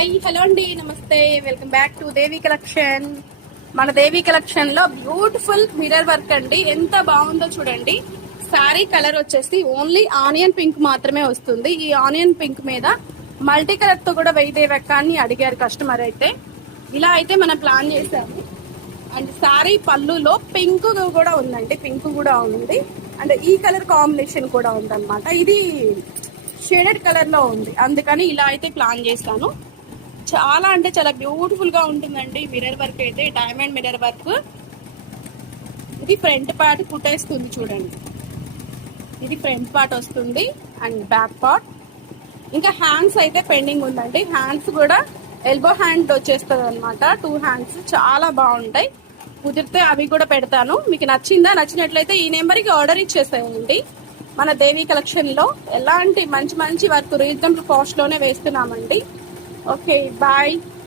Hi hello అండి, నమస్తే, welcome back to Devi collection. మన దేవి కలెక్షన్ లో బ్యూటిఫుల్ మిర్రర్ వర్క్ అండి. ఎంత బాగుందో చూడండి. శారీ కలర్ వచ్చేసి ఓన్లీ ఆనియన్ పింక్ మాత్రమే వస్తుంది. ఈ ఆనియన్ పింక్ మీద మల్టీ కలర్ తో కూడా వేయదేవక్క అని అడిగారు కస్టమర్. అయితే ఇలా అయితే మనం ప్లాన్ చేసాము. అండ్ శారీ పళ్ళులో పింక్ కూడా ఉందండి, పింక్ కూడా ఉంది. అండ్ ఈ కలర్ కాంబినేషన్ కూడా ఉందన్నమాట. ఇది షేడెడ్ కలర్ లో ఉంది, అందుకని ఇలా అయితే ప్లాన్ చేస్తాను. చాలా అంటే చాలా బ్యూటిఫుల్ గా ఉంటుందండి. మిర్రర్ వర్క్ అయితే డైమండ్ మిర్రర్ వర్క్. ఇది ఫ్రంట్ పార్ట్ కుట్టేస్తుంది చూడండి. ఇది ఫ్రంట్ పార్ట్ వస్తుంది అండ్ బ్యాక్ పార్ట్. ఇంకా హ్యాండ్స్ అయితే పెండింగ్ ఉందండి. హ్యాండ్స్ కూడా ఎల్బో హ్యాండ్ వచ్చేస్తుంది అనమాట. 2 హ్యాండ్స్ చాలా బాగుంటాయి. కుదిరితే అవి కూడా పెడతాను. మీకు నచ్చిందా? నచ్చినట్లయితే ఈ నెంబర్కి ఆర్డర్ ఇచ్చేసేయండి. మన దేవి కలెక్షన్ లో ఎలాంటి మంచి మంచి వర్క్ రీజనబుల్ కాస్ట్ లోనే వేస్తున్నామండి. Okay, bye.